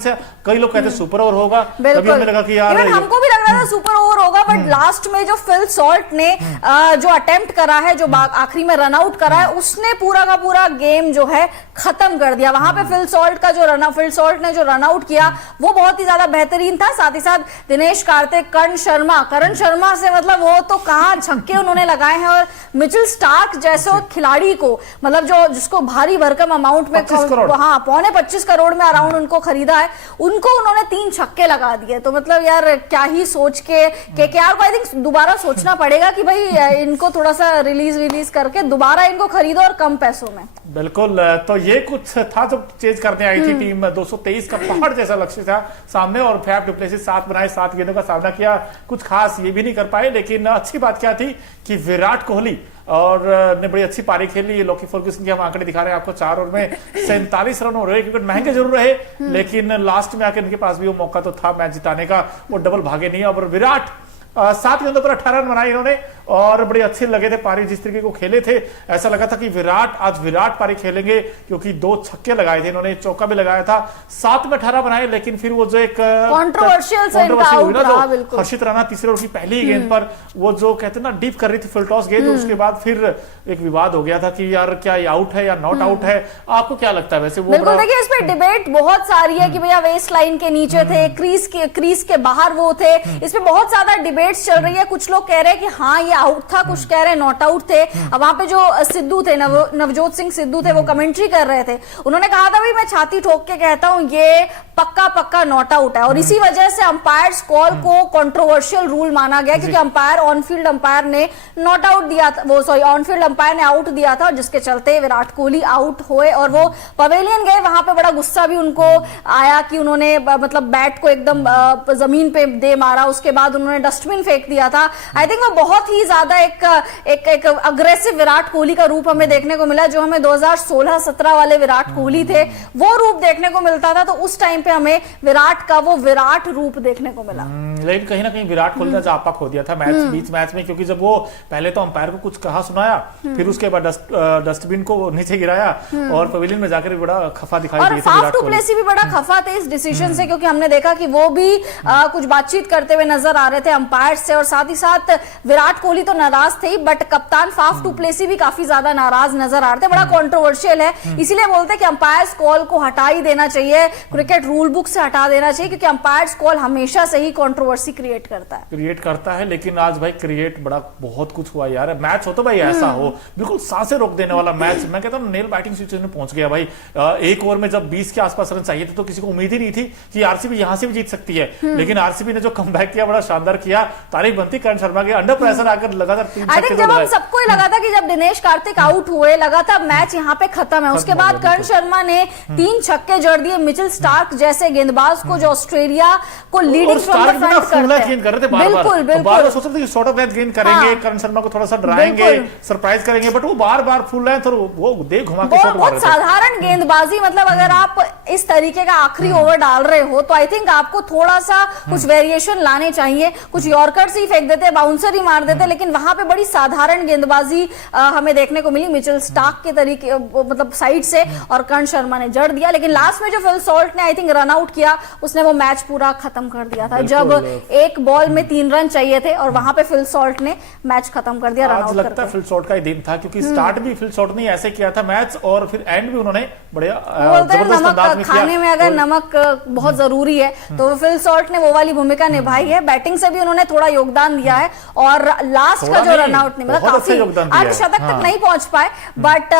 से कई लोग कहते हैं सुपर ओवर होगा, कभी हमें लगा कि यार हमको भी लग रहा था सुपर ओवर होगा, बट लास्ट में जो फिल सॉल्ट ने जो अटेम्प्ट करा है, जो आखिरी में रन आउट करा है, उसने पूरा का पूरा गेम जो है खत्म कर दिया। वहां पे फिल सॉल्ट ने जो रन आउट किया वो बहुत ही ज्यादा बेहतरीन था। साथ ही साथ दिनेश कार्तिक, करण शर्मा से मतलब वो तो कहां छक्के उन्होंने लगाए हैं, और मिचेल स्टार्क जैसे खिलाड़ी को मतलब जो जिसको भारी भरकम अमाउंट में 25 करोड़ में अराउंड उनको खरीदा है, उनको उन्होंने 3 छक्के लगा दिए। तो मतलब यार क्या ही सोच के केकेआर को आई थिंक दोबारा सोचना पड़ेगा कि भाई इनको थोड़ा सा रिलीज करके दोबारा इनको खरीदो और कम पैसों में। बिल्कुल, तो ये कुछ था जब चेज करने आई थी टीम। 223 का पहाड़ जैसा लक्ष्य था सामने, और फैफ डु प्लेसिस 7 बनाए, 7 गेंदों का सामना किया। कुछ खास ये भी नहीं कर पाए, लेकिन अच्छी बात क्या थी कि विराट कोहली और ने बड़ी अच्छी पारी खेली। लॉकी फर्ग्यूसन के हम आंकड़े दिखा रहे हैं आपको, 4 ओवर में 47 रन हो रहे। क्रिकेट महंगे जरूर रहे, लेकिन लास्ट में आकर इनके पास भी वो मौका तो था मैच जिताने का, वो डबल भागे नहीं। और विराट 7 गेंदों पर 18 रन बनाए इन्होंने, और बड़े अच्छे लगे थे पारी जिस तरीके को खेले थे। ऐसा लगा था कि आज विराट पारी खेलेंगे, क्योंकि 2 छक्के लगाए थे इन्होंने, चौका भी लगाया था। 7 में 18 बनाए, लेकिन फिर वो जो एक कंट्रोवर्शियल हर्षित राणा तीसरे ओवर की पहली गेंद पर वो जो कहते हैं ना डीप कर रही थी फुल टॉस गेंद, उसके बाद फिर एक विवाद हो गया था कि यार क्या ये आउट है या नॉट आउट है। आपको क्या लगता है वैसे? वो बिल्कुल, देखिए इसमें डिबेट बहुत सारी है कि भैया वेस्ट लाइन के नीचे थे, क्रीज के बाहर वो थे। इसमें बहुत ज्यादा डिबेट्स चल रही है। कुछ लोग कह रहे हैं कि हाँ ये आउट था, कुछ कह रहे हैं नॉट आउट थे। अब वहां पे जो सिद्धू थे, नवजोत सिंह सिद्धू थे, वो कमेंट्री कर रहे थे। उन्होंने कहा था भाई मैं छाती ठोक के कहता हूं ये पक्का नॉट आउट है, और इसी वजह से अंपायर्स कॉल को कंट्रोवर्शियल रूल माना गया, क्योंकि अंपायर ऑनफील्ड अंपायर ने नॉट आउट दिया था, वो सॉरी ऑनफील्ड अंपायर ने आउट दिया था, जिसके चलते विराट कोहली आउट हुए और वो पवेलियन गए। वहां पे बड़ा गुस्सा भी उनको आया कि उन्होंने मतलब बैट को एकदम जमीन पे दे मारा, उसके बाद उन्होंने डस्टबिन फेंक दिया था। आई थिंक वो बहुत ही ज्यादा एक अग्रेसिव विराट कोहली का रूप हमें देखने को मिला, जो हमें 2016-17 वाले विराट कोहली थे वो रूप देखने को मिलता था। तो उस टाइम पे हमें विराट का वो विराट रूप देखने को मिला। लेकिन कहीं ना कहीं विराट कोहली ने जापा खो दिया था बीच मैच में, क्योंकि जब वो पहले तो अंपायर को कुछ कहा सुनाया, फिर उसके बाद डस्टबिन को नीचे गिराया और पवेलियन में जाकर बड़ा खफा दिखाई दिया। फाफ डु प्लेसिस भी बड़ा खफा थे इस डिसीजन से, क्योंकि हमने देखा कि वो भी कुछ बातचीत करते हुए नजर आ रहे थे अंपायर से, और साथ ही साथ विराट कोहली तो नाराज थे, बट कप्तान फाफ डु प्लेसिस भी काफी ज्यादा नाराज नजर आ रहे थे। बड़ा कंट्रोवर्शियल है, इसीलिए बोलते हैं कि अंपायर्स कॉल को हटा ही देना चाहिए, क्रिकेट रूल बुक से हटा देना चाहिए, क्योंकि अंपायर्स कॉल हमेशा से ही कंट्रोवर्सी क्रिएट करता है। लेकिन आज भाई क्रिएट बहुत कुछ हुआ यार। मैच हो तो भाई ऐसा हो, बिल्कुल सांसें रोक देने वाला मैच। मैं कहता हूं नेल बैटिंग सिचुएशन में पहुंच गया भाई। एक ओवर में जब 20 के आसपास रन चाहिए थे, तो किसी को उम्मीद ही नहीं थी कि आरसीबी यहां से भी जीत सकती है, लेकिन आरसीबी ने जो कमबैक किया बड़ा शानदार किया। तारीफ बनती करण शर्मा के, अंडर प्रेशर आकर लगातार 3 छक्के। जब हम सबको लगा था कि जब दिनेश कार्तिक आउट हुए, लगा था मैच यहाँ पे खत्म है, उसके बाद करण शर्मा ने 3 छक्के जड़ दिए मिचेल स्टार्क जैसे गेंदबाज को, जो ऑस्ट्रेलिया को लीडिंग फ्रॉम द फ्रंट कर रहे थे। बार सोच रहे थे कि शॉर्ट ऑफ लेंथ गेंद करेंगे, करण शर्मा को थोड़ा सा डराएंगे, सरप्राइज करेंगे, बट वो बार फुल लेंथ और वो दे घुमा के शॉट मार रहे थे। साधारण गेंदबाजी, मतलब अगर आप इस तरीके का आखिरी ओवर डाल रहे हो, तो आई थिंक आपको थोड़ा सा कुछ वेरिएशन लाने चाहिए। कुछ यॉर्कर्स ही फेंक देते, बाउंसर ही मार देते, लेकिन वहां पे बड़ी साधारण गेंदबाजी हमें देखने को मिली मिचेल स्टार्क के तरीके मतलब साइड से, और करण शर्मा ने जड़ दिया। लेकिन लास्ट में जो फिल सॉल्ट ने आई थिंक रन आउट किया, उसने वो मैच पूरा खत्म कर दिया था, जब एक बॉल में 3 रन चाहिए थे, और वहां पे फिल सॉल्ट ने मैच खत्म कर दिया रन आउट। लगता है फिल सॉल्ट का ही दिन था, क्योंकि स्टार्ट भी फिल सॉल्ट ने ऐसे किया था मैच, और फिर एंड भी उन्होंने बड़े जबरदस्त अंदाज में किया। खाने में अगर नमक बहुत जरूरी है, तो फिल सॉल्ट ने वो वाली भूमिका निभाई है। बैटिंग से भी उन्होंने थोड़ा योगदान दिया है, और लास्ट का जो रन आउट नहीं, मतलब काफी अर्धशतक तक नहीं पहुंच पाए, बट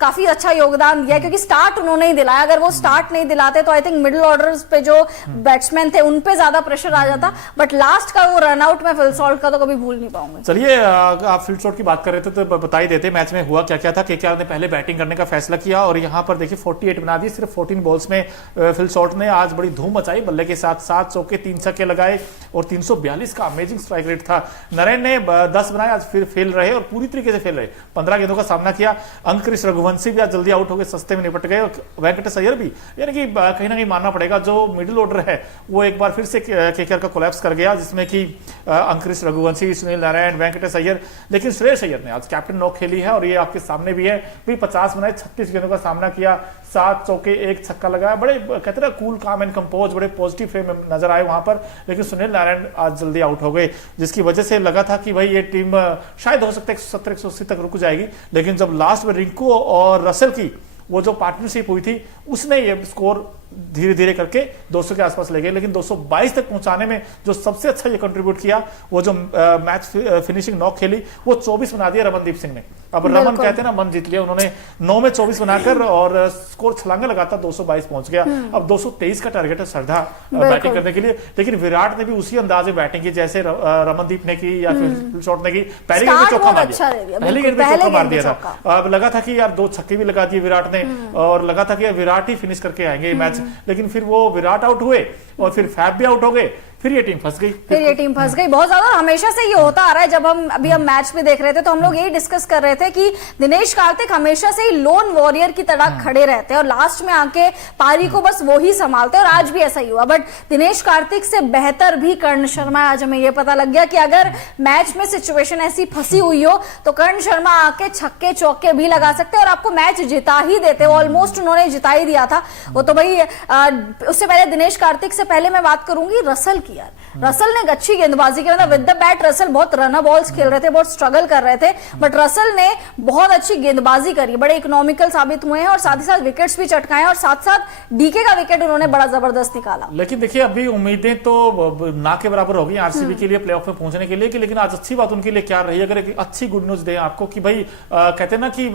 काफी अच्छा योगदान दिया, क्योंकि स्टार्ट उन्होंने ही दिलाया। अगर वो स्टार्ट नहीं दिलाते तो आई थिंक मिडिल ऑर्डर्स पे जो बैट्समैन थे उनपे ज्यादा प्रेशर आ जाता, बट लास्ट का वो रन आउट में फिल सॉल्ट का तो कभी भूल नहीं पाऊंगा। चलिए, आप फिल सॉल्ट की बात कर रहे थे तो बता ही देते मैच में हुआ क्या था। केकेआर ने पहले बैटिंग करने का फैसला किया, और यहां पर देखिए 48 बना दी सिर्फ 14 बॉल्स में। फिल सॉल्ट ने आज बड़ी धूम मचाई, बल्ले के साथ 7 चौके 3 छक्के लगाए, और 342 का अमेजिंग स्ट्राइक रेट था। नरेन ने 10 बनाए, आज फिर फेल रहे, और पूरी तरीके से फेल रहे। 15 गेंदों का सामना किया। अंकुरिश रघुवंशी भी आज जल्दी आउट हो गए, सस्ते में निपट गए, और वेंकटेश अय्यर भी, यानी कि कहीं ना कहीं मानना पड़ेगा जो मिडिल ऑर्डर है वो एक बार फिर से केकेआर का कोलैप्स कर गया, जिसमें कि अंकुरिश रघुवंशी, सुनील नारायण, वेंकटेश अय्यर। लेकिन श्रेयस अय्यर ने आज कैप्टन नॉक खेली है, और ये आपके सामने भी है। 50 बनाए, 36 गेंदों का सामना किया, 7 चौके 1 छक्का लगाया, बड़े कहते हैं ना कूल काम एंड कंपोज, बड़े पॉजिटिव फ्रेम में नजर आए वहां पर। लेकिन सुनील नारायण आज जल्दी आउट हो गए, जिसकी वजह से लगा था कि भाई ये टीम शायद हो सकता है 170-180 तक रुक जाएगी। लेकिन जब लास्ट में रिंकू और रसल की वो जो पार्टनरशिप हुई थी, उसने ये स्कोर धीरे धीरे करके 200 के आसपास ले गए। लेकिन 222 तक पहुंचाने में जो सबसे अच्छा ये कंट्रीब्यूट किया, वो जो मैच फिनिशिंग नॉक खेली, वो 24 बना दिया रमनदीप सिंह ने। अब रमन कहते हैं ना मन जीत लिया उन्होंने, 9 में 24 बनाकर और स्कोर छलांगा लगाता 222 पहुंच गया। अब 223 का टारगेट है श्रद्धा बैटिंग करने के लिए। लेकिन विराट ने भी उसी अंदाज में बैटिंग की जैसे रमनदीप ने की या फिर शॉट ने की। पहली गेंद में चौका मार दिया, पहली गेंद में चौका मार दिया था। अब लगा था कि यार 2 छक्के भी लगा दिए विराट ने, और लगा था कि विराट ही फिनिश करके आएंगे मैच। लेकिन फिर वो विराट आउट हुए और फिर फैब भी आउट हो गए, फिर ये टीम फंस गई। बहुत ज्यादा हमेशा से ये होता आ रहा है। जब हम मैच में देख रहे थे तो हम लोग यही डिस्कस कर रहे थे कि दिनेश कार्तिक हमेशा से ही लोन वॉरियर की तरह खड़े रहते हैं और लास्ट में आके पारी को बस वो ही संभालते हैं, और आज भी ऐसा ही हुआ। बट दिनेश कार्तिक से बेहतर भी कर्ण शर्मा, आज हमें ये पता लग गया कि अगर मैच में सिचुएशन ऐसी फंसी हुई हो तो कर्ण शर्मा आके छक्के चौके भी लगा सकते और आपको मैच जिता ही देते। ऑलमोस्ट उन्होंने जिता ही दिया था वो तो भाई। उससे पहले दिनेश कार्तिक से पहले मैं बात करूंगी रसल की। रसल ने अच्छी गेंदबाजी की, मतलब विद द बैट रसल बहुत रन बॉल्स खेल रहे थे, बहुत स्ट्रगल कर रहे थे, बट रसल ने बहुत अच्छी गेंदबाजी करी, बड़े इकोनॉमिकल साबित हुए हैं और साथ ही साथ विकेट्स भी चटकाए और साथ साथ डीके का विकेट उन्होंने बड़ा जबरदस्त निकाला। लेकिन देखिए अभी उम्मीदें तो ना के बराबर होगी आरसीबी के लिए प्लेऑफ में पहुंचने के लिए। लेकिन आज अच्छी बात उनके लिए क्या रही, अगर एक अच्छी गुड न्यूज दें आपको कि भाई कहते हैं ना कि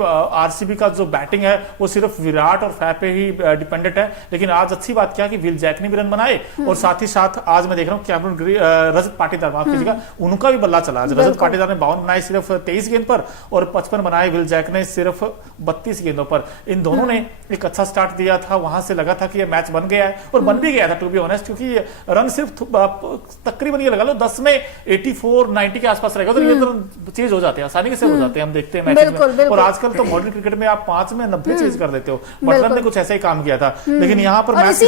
आरसीबी का जो बैटिंग है वो सिर्फ विराट और फैब पे ही डिपेंडेंट है। लेकिन आज अच्छी बात क्या कि विल जैक ने भी रन बनाए और साथ ही साथ आज मैं देख रहा हूँ कैमरून रजत पाटीदार, माफ कीजिएगा, उनका भी बल्ला चला। रजत पाटीदार ने 52 बनाए सिर्फ 23 गेंद पर और 55 बनाए विल जैक ने सिर्फ 32 गेंदों पर। इन दोनों ने एक अच्छा स्टार्ट दिया था, वहां से लगा था कि ये मैच बन गया है और बन भी गया था टू बी ऑनेस्ट, क्योंकि रन सिर्फ तकरीबन ये लगा लो 10 में 84-90 के आसपास रहेगा तो ये तो चेज हो जाते हैं, आसानी से हो जाते हैं, हम देखते हैं मैच में। और आजकल तो मॉडर्न क्रिकेट में आप 5 में 90 चेज कर देते हो। बटलर ने कुछ ऐसा ही काम किया था। लेकिन यहाँ पर मैच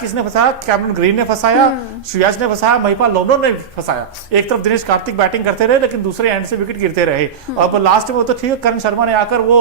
किसने फंसाया? कैमरन ग्रीन ने फंसाया, श्रेयस ने फंसाया, महिपाल लोमरो ने फंसाया। एक तरफ दिनेश कार्तिक बैटिंग करते रहे लेकिन दूसरे एंड से विकेट गिरते रहे। अब लास्ट में तो ठीक है कर्ण शर्मा ने आकर वो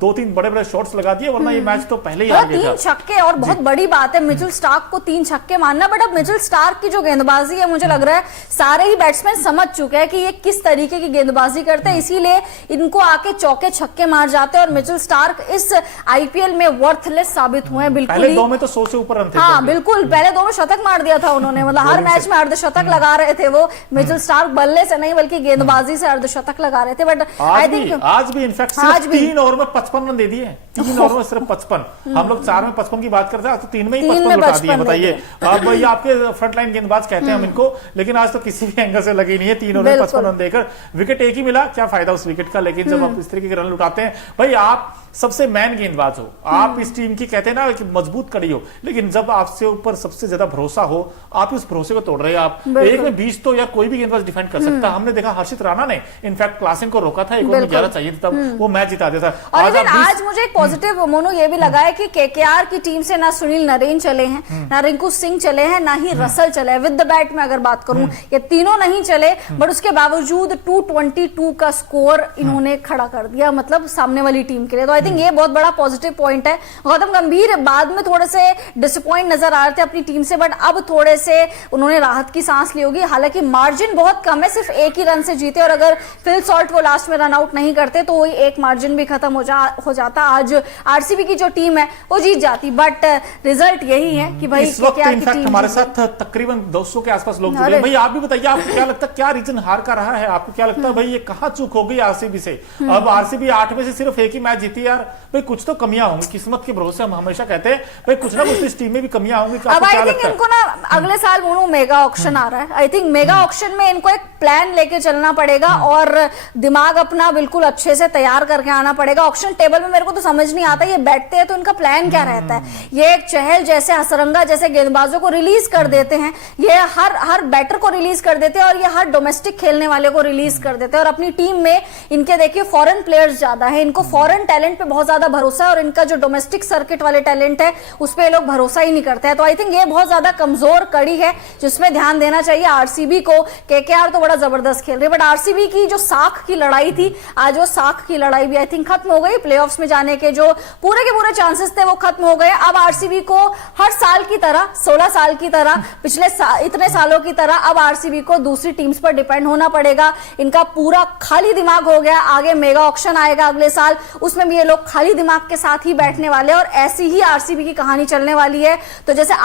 2-3 बड़े-बड़े शॉट्स लगा दिए, वरना ये मैच तो पहले ही आ गया था। 3 छक्के और बहुत बड़ी बात है मिचेल स्टार्क को 3 छक्के मारना। बट अब मिचेल स्टार्क की जो गेंदबाजी है मुझे लग रहा है सारे ही बैट्समैन समझ चुके हैं कि ये किस तरीके की गेंदबाजी करते हैं, इसीलिए इनको आके चौके छक्के मार जाते हैं और मिचेल स्टार्क इस आईपीएल में वर्थलेस साबित हुए हैं। बिल्कुल पहले 2 में तो 100 से ऊपर रन थे। हाँ बिल्कुल, पहले 2 में शतक मार दिया था उन्होंने, मतलब हर मैच में अर्धशतक लगा रहे थे वो। मिचेल स्टार्क बल्ले से नहीं बल्कि गेंदबाजी से अर्धशतक लगा रहे थे। बट आई थिंक आज भी इनफैक्ट सिर्फ 3 ओवर में 55 रन दे दिए, 3 ओवर में सिर्फ 55। हम लोग 4 में 55 की बात करते हैं, आज तो 3 में ही 55 लगा दिए। बताइए अब ये आपके फ्रंटलाइन गेंदबाज कहते हैं हम इनको, लेकिन आज तो किसी भी एंगल से लगी नहीं है। 3 ओवर में 55 रन देकर विकेट एक ही मिला, क्या फायदा उस विकेट का। लेकिन जब आप इस तरीके के रन उठाते हैं, भाई आप सबसे मैन गेंदबाज हो, आप इस टीम की कहते हैं ना कि मजबूत कड़ी हो, लेकिन जब आपसे ऊपर सबसे ज्यादा भरोसा हो, आप उस भरोसे को तोड़ रहे हैं। आप एक में 20 तो या कोई भी गेंदबाज डिफेंड कर सकता है। हमने देखा हर्षित राणा ने इनफैक्ट क्लासन को रोका था, 1 ओवर में 11 चाहिए था, तब वो मैच जिता देता। आज मुझे एक पॉजिटिव मोनो ये भी लगा है कि केकेआर की टीम से ना सुनील नरेन चले हैं, ना रिंकू सिंह चले हैं, ना ही रसल चले हैं। विद द बैट में अगर बात करूं ये तीनों नहीं चले, बट उसके बावजूद 222 का स्कोर इन्होंने खड़ा कर दिया, मतलब सामने वाली टीम के लिए। तो आई थिंक ये बहुत बड़ा पॉजिटिव पॉइंट है। गौतम गंभीर बाद में थोड़े से डिसअपॉइंट नजर आ रहे थे अपनी टीम से, बट अब थोड़े से उन्होंने राहत की सांस ली होगी। हालांकि मार्जिन बहुत कम है, सिर्फ 1 ही रन से जीते, और अगर फिल सॉल्ट वो लास्ट में रन आउट नहीं करते तो वही एक मार्जिन भी खत्म हो जाता। आज आरसीबी की जो टीम है वो जीत जाती, बट रिजल्ट यही है कि भाई इस वक्त इनफैक्ट हमारे साथ तकरीबन 200 के आसपास लोग जुड़े हैं। भाई आप भी बताइए, आपको क्या लगता है क्या रीजन हार का रहा है? आपको क्या लगता है भाई ये कहां चूक हो गई आरसीबी से? अब आरसीबी 8 में से सिर्फ 1 ही मैच जीती यार। भाई कुछ तो कमियां होंगी, किस्मत के भरोसे हम हमेशा कहते हैं भाई कुछ ना कुछ इस टीम में भी कमियां होंगी। अब आई थिंक इनको ना अगले साल मेगा ऑक्शन आ रहा है, आई थिंक मेगा ऑक्शन में इनको एक प्लान लेके चलना पड़ेगा और दिमाग अपना बिल्कुल अच्छे से तैयार करके आना पड़ेगा। ऑक्शन टेबल में मेरे को तो समझ नहीं आता, ये बैठते हैं तो इनका प्लान क्या रहता है। ये एक चहल जैसे हसरंगा जैसे गेंदबाजों को रिलीज कर देते हैं, ये हर बैटर को रिलीज कर देते हैं और ये हर डोमेस्टिक खेलने वाले को रिलीज कर देते हैं। और अपनी टीम में इनके देखिए फॉरेन प्लेयर्स ज्यादा है, इनको फॉरेन टैलेंट पे बहुत ज्यादा भरोसा है और इनका जो डोमेस्टिक सर्किट वाले टैलेंट है उस पर लोग भरोसा ही नहीं करते हैं। तो आई थिंक ये बहुत ज्यादा कमजोर कड़ी है जिसमें ध्यान देना चाहिए आरसीबी को। केकेआर तो बड़ा जबरदस्त खेल रही है, बट आरसीबी की जो साख की लड़ाई थी, आज वो साख की लड़ाई भी आई थिंक खत्म हो गई। प्लेऑफ्स में जाने के जो पूरे के पूरे चांसेस थे वो खत्म हो गए। अब आरसीबी को हर साल की तरह, 16 साल की तरह, पिछले इतने सालों की तरह अब आरसीबी को दूसरी टीम्स पर डिपेंड होना पड़ेगा। इनका पूरा खाली दिमाग हो गया। आगे मेगा ऑक्शन आएगा अगले साल, उसमें भी ये लोग खाली दिमाग के साथ ही बैठने वाले हैं और ऐसी ही आरसीबी की कहानी चलने वाली है। तो जैसे आप